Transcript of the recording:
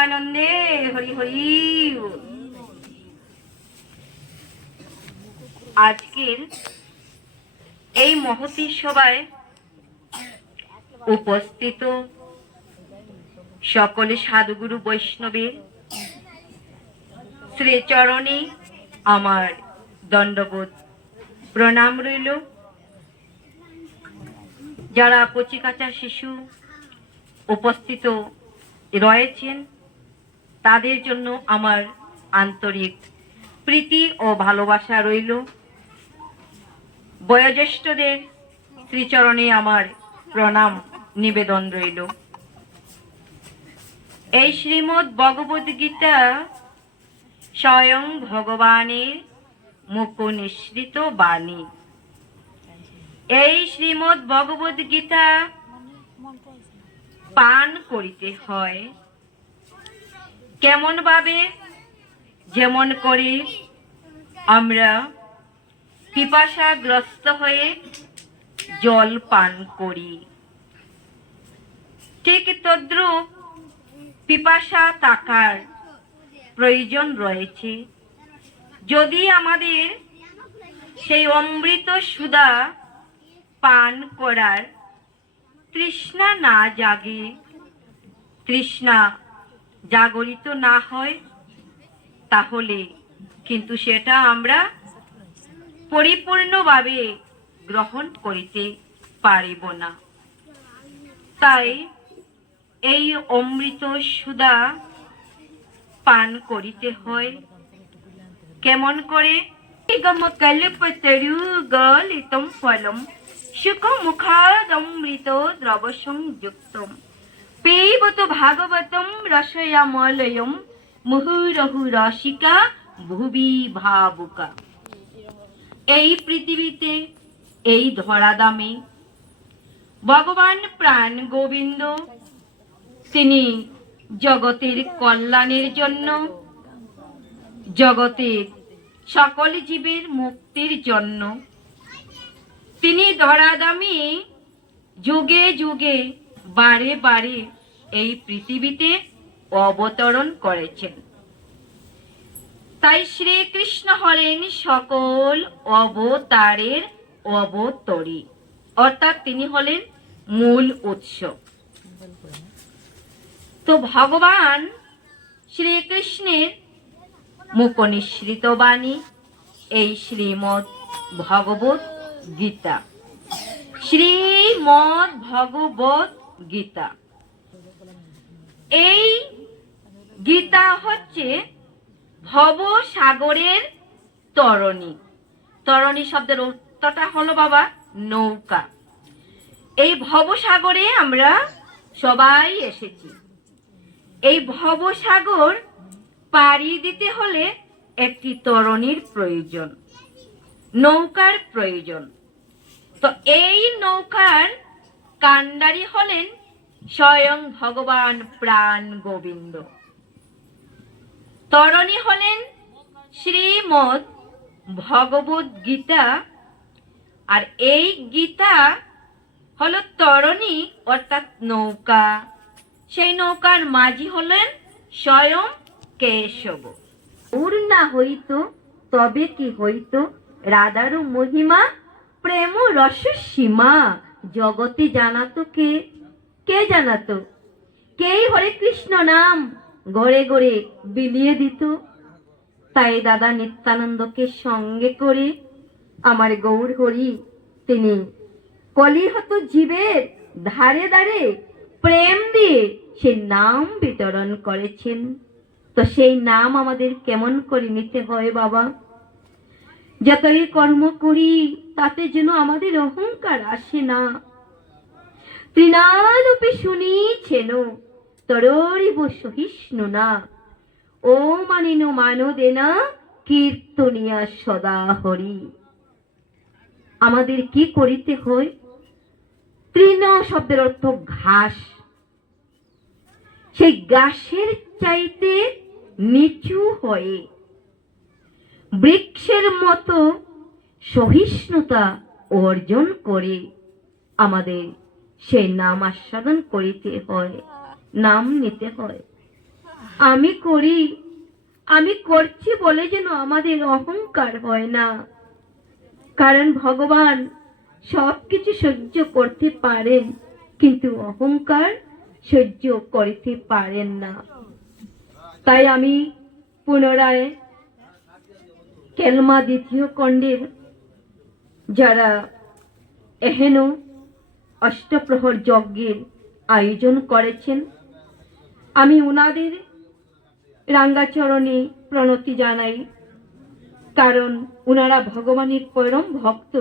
প্রেমানন্দে হরি হরি। আজকের এই মহতী সভায় উপস্থিত সকলে সাধুগুরু বৈষ্ণবের শ্রীচরণে আমার দণ্ডবোধ প্রণাম রইল। যারা কচিকাঁচা শিশু উপস্থিত রয়েছেন তাদের জন্য আমার আন্তরিক প্রীতি ও ভালোবাসা রইল। বয়োজ্যেষ্ঠদের শ্রীচরণে আমার প্রণাম নিবেদন রইল। এই শ্রীমদ্ ভগবদ গীতা স্বয়ং ভগবানের মুখ নিঃসৃত বাণী। এই শ্রীমদ্ ভগবদ গীতা পান করিতে হয় কেমন ভাবে? যেমন করে আমরা পিপাসাগ্রস্ত হয়ে জল পান করি, ঠিক তদ্রূপ পিপাসা থাকার প্রয়োজন রয়েছে। যদি আমাদের সেই অমৃত সুধা পান করার তৃষ্ণা না জাগে, তৃষ্ণা জাগরিত না হয়, তাহলে কিন্তু সেটা আমরা পরিপূর্ণভাবে গ্রহণ করিতে পারিব না। তাই এই অমৃত সুধা পান করিতে হয় কেমন করে? কল্পতরুগলিতম ফলম সুখমুখাদমৃত দ্রবসংযুক্তম পিবত ভাগবতম রসয়ামলয়ম মুহুরহু রসিকা ভুবি ভাবুকা। এই পৃথিবীতে, এই ধরাধামে ভগবান প্রাণ গোবিন্দ তিনি জগতের কল্যাণের জন্য, জগতের সকল জীবের মুক্তির জন্য তিনি ধরাধামে যুগে যুগে বারে বারে এই পৃথিবীতে অবতরণ করেছেন। তাই শ্রীকৃষ্ণ হলেন সকল অবতারের অবতরী, অর্থাৎ তিনি হলেন মূল উৎস। তো ভগবান শ্রীকৃষ্ণের মুখ নিঃসৃত বাণী এই শ্রীমদ্ ভগবত গীতা। শ্রীমদ্ ভগবত গীতা, এই গীতা হচ্ছে ভবসাগরের তরণী। তরণী শব্দের অর্থটা হলো বাবা নৌকা। এই ভবসাগরে আমরা সবাই এসেছি। এই ভবসাগর পাড়ি দিতে হলে একটি তরণীর প্রয়োজন, নৌকার প্রয়োজন। তো এই নৌকার কান্ডারি হলেন স্বয়ং ভগবান প্রাণ গোবিন্দ। তরণী হলেন শ্রীমদ্ ভগবদ গীতা, আর এই গীতা হলো তরণী অর্থাৎ নৌকা। সেই নৌকার মাঝি হলেন স্বয়ং কেশব। ওর না হইতো তবে কি হইতো রাধার মহিমা, প্রেম রস সীমা জগতে জানাতো কে? কে জানাতো? কেই হরে কৃষ্ণ নাম গড়ে গড়ে বিলিয়ে দিত। তাই দাদা নিত্যানন্দকে সঙ্গে করে আমার গৌর হরি তিনি কলিহত জীবের ধারে ধারে প্রেম দিয়ে সেই নাম বিতরণ করেছেন। তো সেই নাম আমাদের কেমন করে নিতে হয় বাবা? যতই কর্ম করি তাতে যেন আমাদের অহংকার আসে না। তৃণালোপে শুনিছেন তররিব সহিষ্ণু না, ও মানিন মানো দেনা কীর্তনিয়া সদা হরি। আমাদের কি করিতে হয়? তৃণ শব্দের অর্থ ঘাস। সেই ঘাসের চাইতে নিচু হয়ে বৃক্ষের মতো সহিষ্ণুতা অর্জন করে আমাদের সেই নাম আস্বাদন করিতে হয়, নাম নিতে হয়। আমি করি, আমি করছি বলে যেন আমাদের অহংকার হয় না। কারণ ভগবান সবকিছু সহ্য করতে পারেন, কিন্তু অহংকার সহ্য করতে পারেন না। তাই আমি পুনরায় কেলমা দ্বিতীয় খণ্ডের যারা এহেন অষ্টপ্রহর যজ্ঞের আয়োজন করেছেন, আমি উনাদের রাঙ্গাচরণে প্রণতি জানাই। কারণ উনারা ভগবানের পরম ভক্ত।